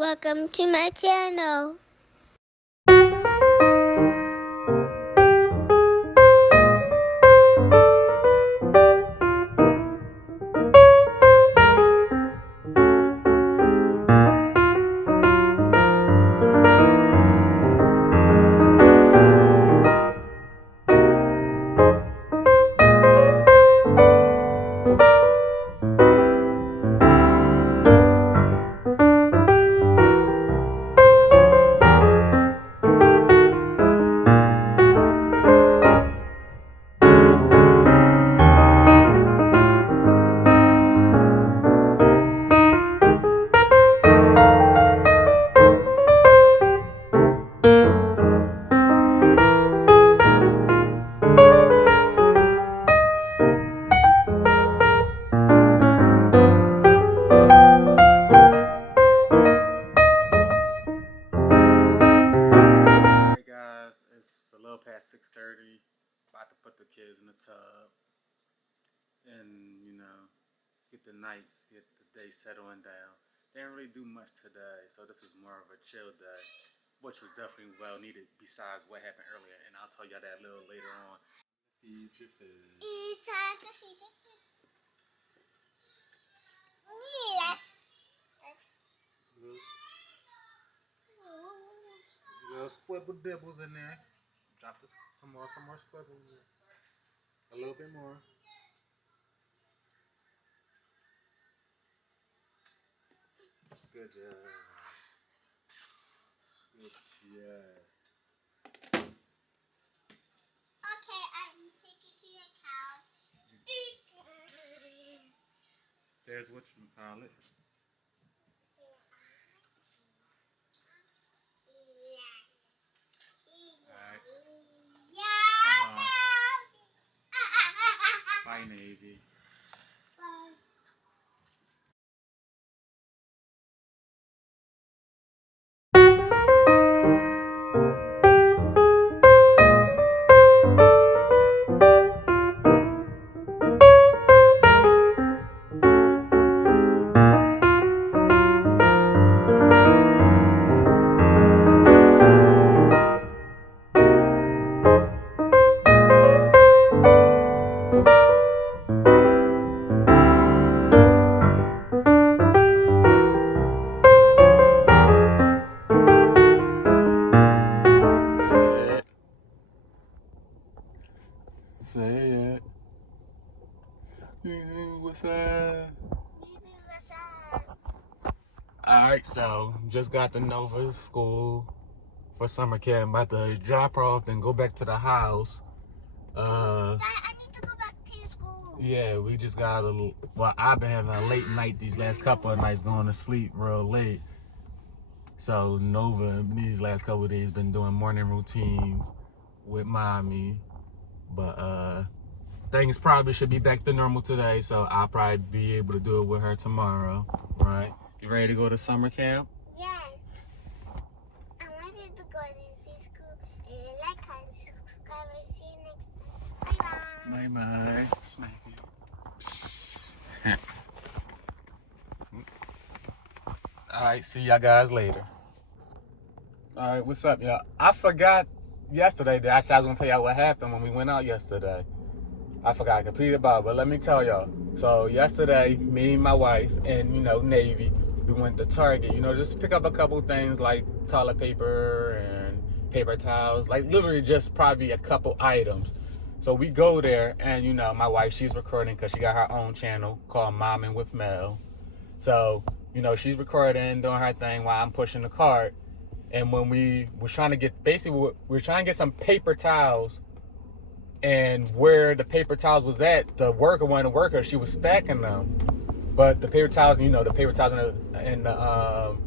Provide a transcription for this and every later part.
Welcome to my channel. Alright guys, it's a little past 6:30. About to put the kids in the tub and get the day settling down. Didn't really do much today, so this is more of a chill day, which was definitely well needed besides what happened earlier, and I'll tell y'all that a little later on. Feed your fish. It's time to feed the fish. Yes. Little squibble dibbles in there. Drop some more squibbles. A little bit more. Good job. Good job. Okay, I'm taking to your couch. There's what you call it. Alright. Come on. Bye, Navy. Bye. Say it. What's up? Alright, so just got to Nova's school for summer camp. About to drop her off, then go back to the house. Dad, I need to go back to school. Yeah, we just got I've been having a late night these last couple of nights, going to sleep real late. So Nova, these last couple of days, been doing morning routines with mommy. But things probably should be back to normal today, so I'll probably be able to do it with her tomorrow, right? You ready to go to summer camp? Yes. I wanted to go to school. And I like how to subscribe. I'll see you next time. Bye-bye. Bye-bye. Smack it. Alright, see y'all guys later. Alright, what's up, y'all? I forgot yesterday that I said I was gonna tell y'all what happened when we went out yesterday. I forgot completely about it, but let me tell y'all. So yesterday, me and my wife and Navy, we went to Target, just to pick up a couple things like toilet paper and paper towels, like literally just probably a couple items. So we go there, and my wife, she's recording because she got her own channel called Momming with Mel. So she's recording, doing her thing while I'm pushing the cart. And when we were trying to get, we're trying to get some paper towels. And where the paper towels was at, one of the workers, she was stacking them. But the paper towels, the paper towels and the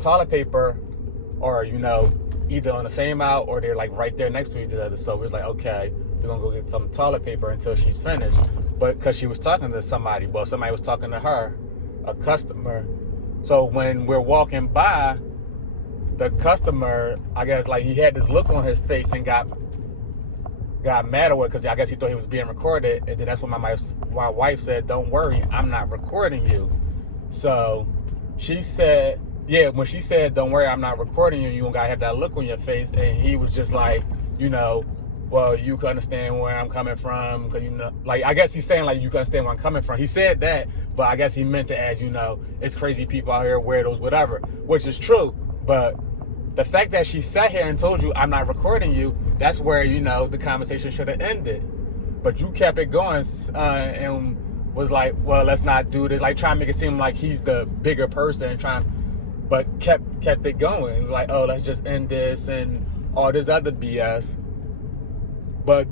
toilet paper are, either on the same aisle or they're like right there next to each other. So we was like, okay, we're gonna go get some toilet paper until she's finished. But because she was talking to somebody, somebody was talking to her, a customer. So when we're walking by, the customer, I guess, like, he had this look on his face and got mad at her because I guess he thought he was being recorded. And then that's when my wife said, "Don't worry, I'm not recording you." So she said, yeah, when she said, don't worry, I'm not recording you, you don't gotta have that look on your face, and he was just like, you know, well, you can understand where I'm coming from, because, you know, like, I guess he's saying, like, you can understand where I'm coming from. He said that, but I guess he meant it as, you know, it's crazy people out here, weirdos, whatever, which is true. But the fact that she sat here and told you, I'm not recording you, that's where, you know, the conversation should have ended. But you kept it going and was like, well, let's not do this. Like, trying to make it seem like he's the bigger person, but kept it going. It was like, oh, let's just end this and all this other BS. But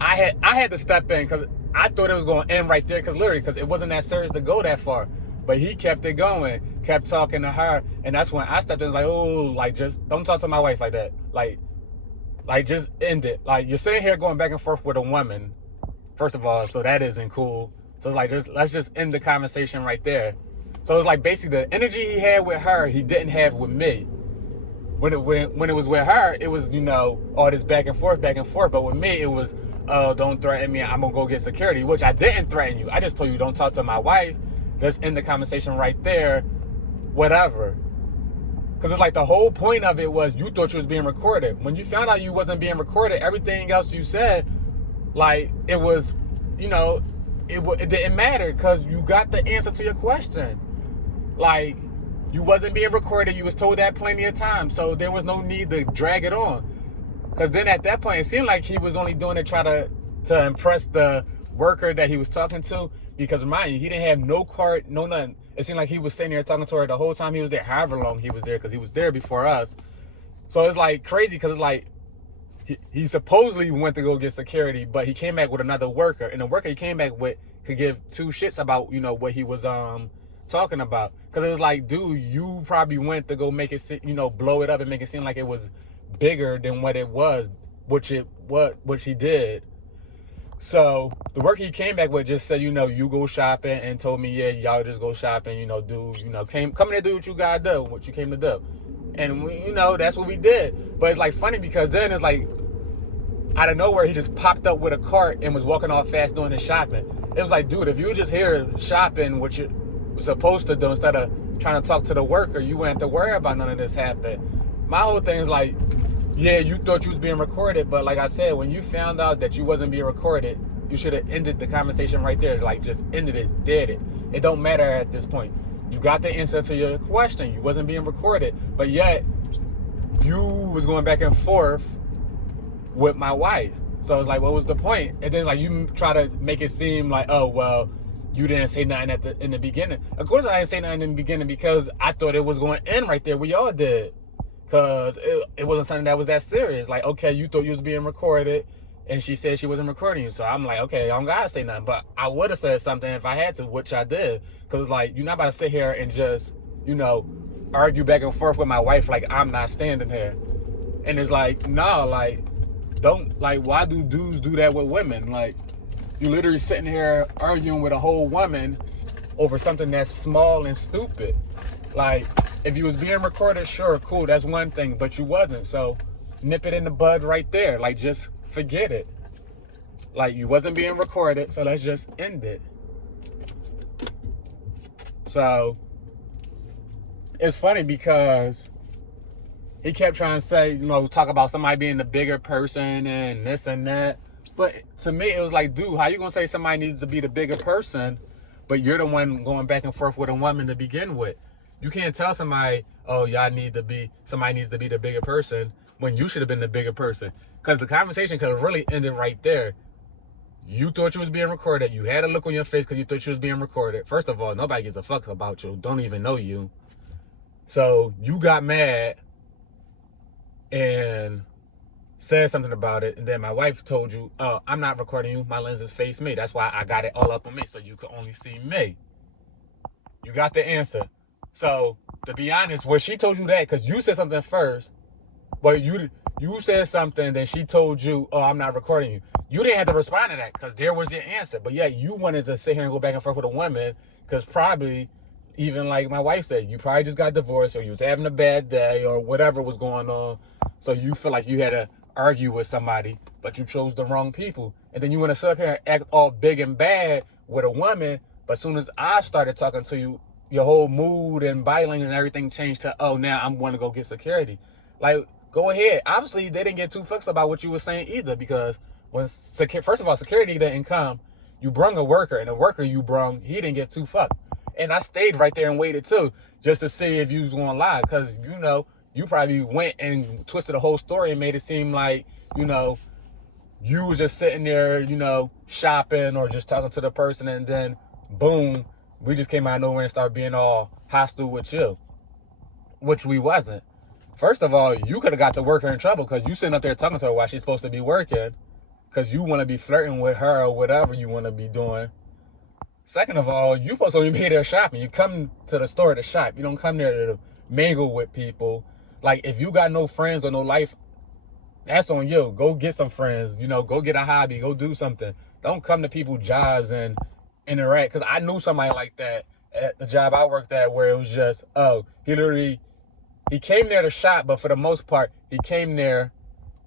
I had to step in because I thought it was going to end right there because it wasn't that serious to go that far. But he kept it going, kept talking to her, and that's when I stepped in. It's like, oh, like, just don't talk to my wife like that. Like just end it. Like, you're sitting here going back and forth with a woman, first of all, so that isn't cool. So it's like, let's just end the conversation right there. So it's like basically the energy he had with her, he didn't have with me. When it was with her, it was, you know, all this back and forth. But with me, it was, oh, don't threaten me, I'm gonna go get security, which I didn't threaten you. I just told you don't talk to my wife. Let's end the conversation right there, whatever. Because it's like the whole point of it was you thought you was being recorded. When you found out you wasn't being recorded, everything else you said, like, it was, you know, it didn't matter because you got the answer to your question. Like, you wasn't being recorded. You was told that plenty of times. So there was no need to drag it on. Because then at that point, it seemed like he was only doing it to impress the worker that he was talking to. Because mind you, he didn't have no card, no nothing. It seemed like he was sitting there talking to her the whole time he was there, however long he was there, because he was there before us. So it's like crazy because it's like he supposedly went to go get security, but he came back with another worker. And the worker he came back with could give two shits about, you know, what he was talking about. Because it was like, dude, you probably went to go make it, you know, blow it up and make it seem like it was bigger than what it was, which he did. So the worker he came back with just said, you know, you go shopping, and told me, yeah, y'all just go shopping, you know, come here, do what you gotta do, what you came to do. And we, you know, that's what we did. But it's like funny because then it's like out of nowhere, he just popped up with a cart and was walking off fast doing his shopping. It was like, dude, if you were just here shopping, what you were supposed to do, instead of trying to talk to the worker, you wouldn't have to worry about none of this happening. My whole thing is like, yeah, you thought you was being recorded, but like I said, when you found out that you wasn't being recorded, you should have ended the conversation right there. Like, just ended it, did it. It don't matter at this point. You got the answer to your question. You wasn't being recorded, but yet you was going back and forth with my wife. So it's like, what was the point? And then it's like you try to make it seem like, oh, well, you didn't say nothing in the beginning. Of course I didn't say nothing in the beginning because I thought it was going to end right there. We all did. Because it wasn't something that was that serious. Like, okay, you thought you was being recorded, and she said she wasn't recording you. So I'm like, okay, I don't gotta say nothing. But I would have said something if I had to, which I did. Because, like, you're not about to sit here and just, you know, argue back and forth with my wife like I'm not standing here. And it's like, no, like, don't, like, why do dudes do that with women? Like, you literally sitting here arguing with a whole woman over something that's small and stupid. Like, if you was being recorded, sure, cool, that's one thing, but you wasn't. So nip it in the bud right there. Like, just forget it. Like, you wasn't being recorded, so let's just end it. So it's funny because he kept trying to say, you know, talk about somebody being the bigger person and this and that. But to me, it was like, dude, how you gonna say somebody needs to be the bigger person, but you're the one going back and forth with a woman to begin with? You can't tell somebody, oh, somebody needs to be the bigger person, when you should have been the bigger person. Because the conversation could have really ended right there. You thought you was being recorded. You had a look on your face because you thought you was being recorded. First of all, nobody gives a fuck about you. Don't even know you. So you got mad and said something about it. And then my wife told you, oh, I'm not recording you. My lenses face me. That's why I got it all up on me so you could only see me. You got the answer. So, to be honest, when she told you that, because you said something first, but you said something, then she told you, oh, I'm not recording you. You didn't have to respond to that, because there was your answer. But yeah, you wanted to sit here and go back and forth with a woman, because probably, even like my wife said, you probably just got divorced, or you was having a bad day, or whatever was going on. So you feel like you had to argue with somebody, but you chose the wrong people. And then you want to sit up here and act all big and bad with a woman, but as soon as I started talking to you, your whole mood and body language and everything changed to, oh, now I'm going to go get security. Like, go ahead. Obviously, they didn't get too fucks about what you were saying either, because when first of all, security didn't come. You brung a worker, and the worker you brung, he didn't get too fucked. And I stayed right there and waited too, just to see if you was going to lie, because, you know, you probably went and twisted the whole story and made it seem like, you know, you was just sitting there, you know, shopping or just talking to the person, and then boom, we just came out of nowhere and started being all hostile with you, which we wasn't. First of all, you could have got the worker in trouble because you sitting up there talking to her while she's supposed to be working, because you want to be flirting with her or whatever you want to be doing. Second of all, you supposed to only be there shopping. You come to the store to shop. You don't come there to mingle with people. Like, if you got no friends or no life, that's on you. Go get some friends. You know, go get a hobby. Go do something. Don't come to people's jobs and interact. Because I knew somebody like that at the job I worked at, where it was just, oh, he came there to shop, but for the most part, he came there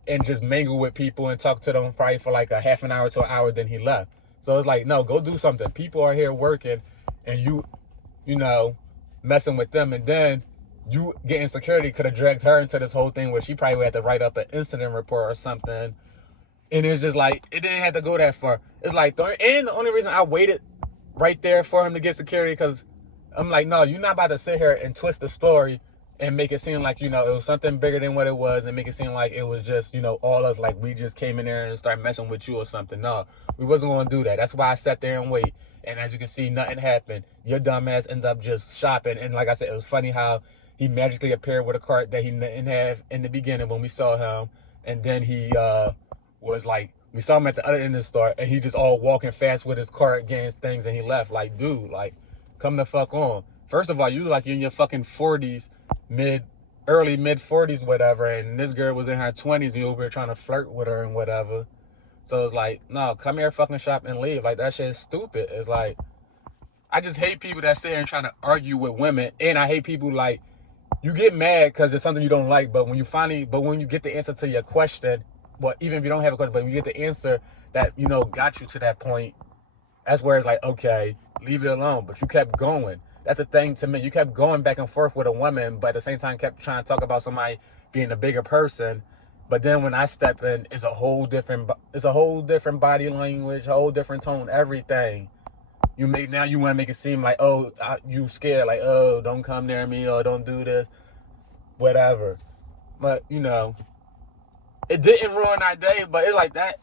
and just mingle with people and talk to them probably for like a half an hour to an hour, then he left. So it's like, no, go do something. People are here working, and you know, messing with them, and then you getting security could have dragged her into this whole thing where she probably had to write up an incident report or something. And it's just like, it didn't have to go that far. It's like, and the only reason I waited right there for him to get security, because I'm like, no, you're not about to sit here and twist the story and make it seem like, you know, it was something bigger than what it was, and make it seem like it was just, you know, all us, like we just came in there and started messing with you or something. No, we wasn't going to do that. That's why I sat there and wait. And as you can see, nothing happened. Your dumb ass ended up just shopping. And like I said, it was funny how he magically appeared with a cart that he didn't have in the beginning when we saw him. And then he was like, we saw him at the other end of the store, and he just all walking fast with his cart, getting things, and he left. Like, dude, like, come the fuck on. First of all, you look like you're in your fucking 40s, early mid 40s, whatever, and this girl was in her 20s, and you over here trying to flirt with her and whatever. So it's like, no, come here, fucking shop and leave. Like, that shit is stupid. It's like, I just hate people that sit here and trying to argue with women, and I hate people like, you get mad because it's something you don't like, but when you get the answer to your question, well, even if you don't have a question, but when you get the answer that, you know, got you to that point, that's where it's like, okay, leave it alone. But you kept going. That's the thing to me. You kept going back and forth with a woman, but at the same time kept trying to talk about somebody being a bigger person. But then when I step in, it's a whole different body language, a whole different tone, everything. Now you want to make it seem like, oh, you scared, like, oh, don't come near me, or don't do this, whatever. But, you know, it didn't ruin our day, but it's like that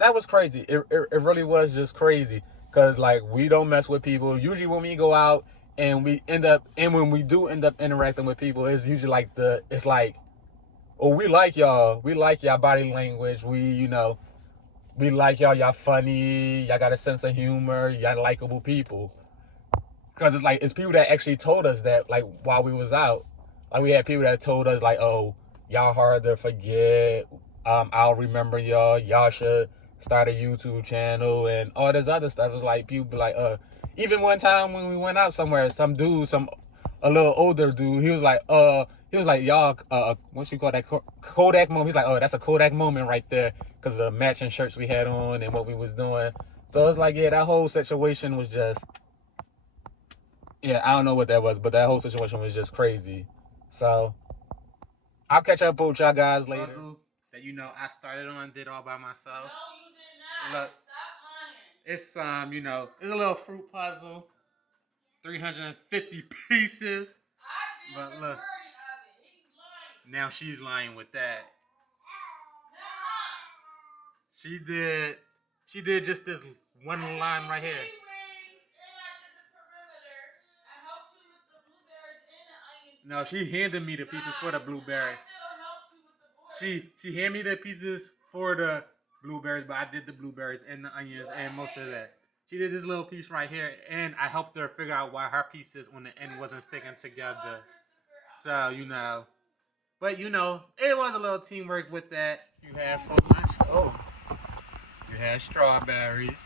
was crazy. It really was just crazy, because like, we don't mess with people. Usually when we go out and when we do end up interacting with people, it's usually like it's like, oh, we like y'all body language, we like y'all funny, y'all got a sense of humor, y'all likable people. Because it's like, it's people that actually told us that, like, while we was out. Like, we had people that told us, like, oh, y'all hard to forget, I'll remember y'all should start a YouTube channel, and all this other stuff. It's like, people be like, even one time when we went out somewhere, some dude, a little older dude, he was like, y'all, what you call that, Kodak moment. He's like, oh, that's a Kodak moment right there, because of the matching shirts we had on and what we was doing. So it's like, yeah, that whole situation was just, yeah, I don't know what that was, but that whole situation was just crazy. So I'll catch up with y'all guys later. Puzzle that, you know, I started on, did all by myself. No, you did not. Look, Stop lying. it's you know, it's a little fruit puzzle, 350 pieces. I did But the look, majority of it. He's lying. now she's lying with that. Nuh-uh. She did just this one line right here. And I did the perimeter. I helped you with the blueberries and the onions. No, she handed me the pieces for the blueberry. I still helped you with the board. She handed me the pieces for the blueberries, but I did the blueberries and the onions and most of that. She did this little piece right here, and I helped her figure out why her pieces on the end wasn't sticking together. So, you know. But, you know, it was a little teamwork with that. You had for lunch. Oh. You had strawberries.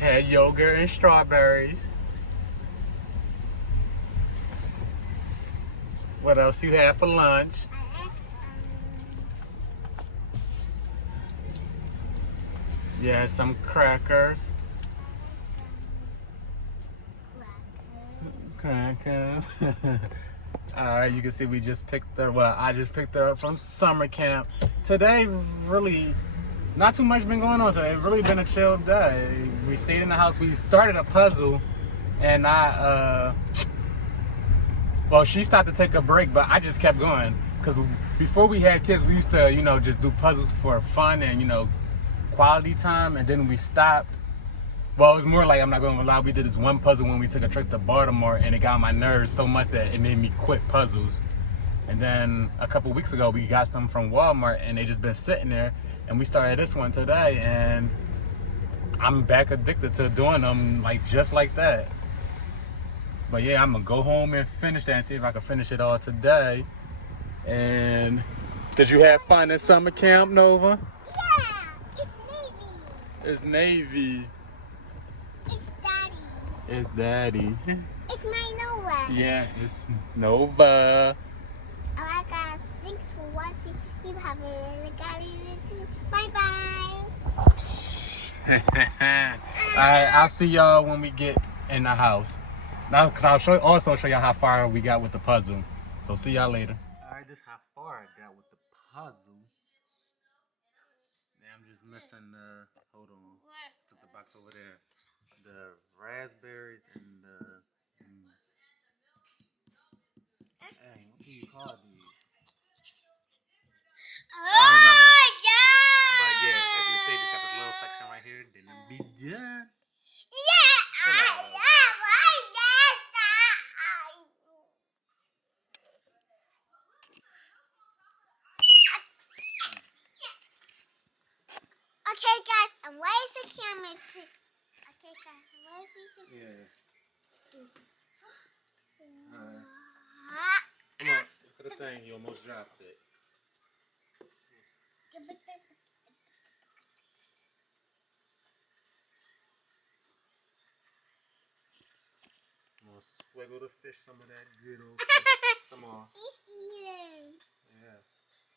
Had yogurt and strawberries. What else you had for lunch? Yeah, some crackers. Crank him. Alright, you can see we just picked her, well, I just picked her up from summer camp. Today, really, not too much been going on today. It's really been a chill day. We stayed in the house. We started a puzzle, and well, she started to take a break, but I just kept going. Because before we had kids, we used to, just do puzzles for fun and, quality time, and then we stopped. Well, it was more like, I'm not going to lie, we did this one puzzle when we took a trip to Baltimore, and it got on my nerves so much that it made me quit puzzles. And then a couple weeks ago, we got some from Walmart, and they just been sitting there, and we started this one today, and I'm back addicted to doing them just like that. But yeah, I'm going to go home and finish that and see if I can finish it all today. And did you have fun at summer camp, Nova? Yeah, it's Navy. It's Navy. It's Daddy. It's Daddy. It's my Nova. Yeah, it's Nova. Alright guys, thanks for watching. You have a really good bye bye. Alright, I'll see y'all when we get in the house. Now, because I'll also show y'all how far we got with the puzzle. So see y'all later. Alright, this is how far I got with the puzzle. Now I'm just missing the, hold on, took the box over there. The raspberries and the, dang, what do you call these? I don't remember. But yeah, as you can see, just got this little section right here. Then it'll be done. Yeah, I like that. Okay guys, and where's the camera? Okay guys, where's the camera? Yeah. Come on, look at the thing. You almost dropped it. I'm gonna swiggle the fish some of that good old fish. Some more. She's eating. Yeah.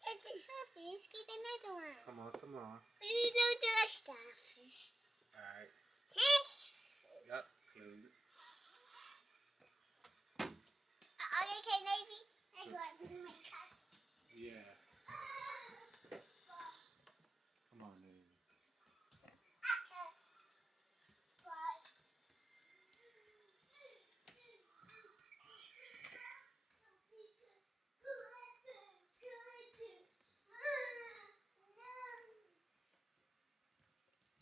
It's her fish. Get another one. Some more, some more. You don't do our stuff. Alright. Yes. Yup, close it. Okay, Navy. I got my cut. Yeah. Come on, Navy.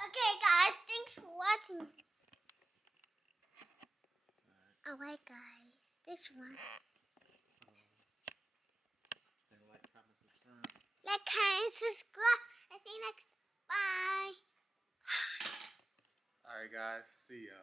Okay, guys, thanks for watching. Alright, guys, this one. Like, comment, subscribe. Like, comment, subscribe. I see you next. Bye. Alright, guys. See ya.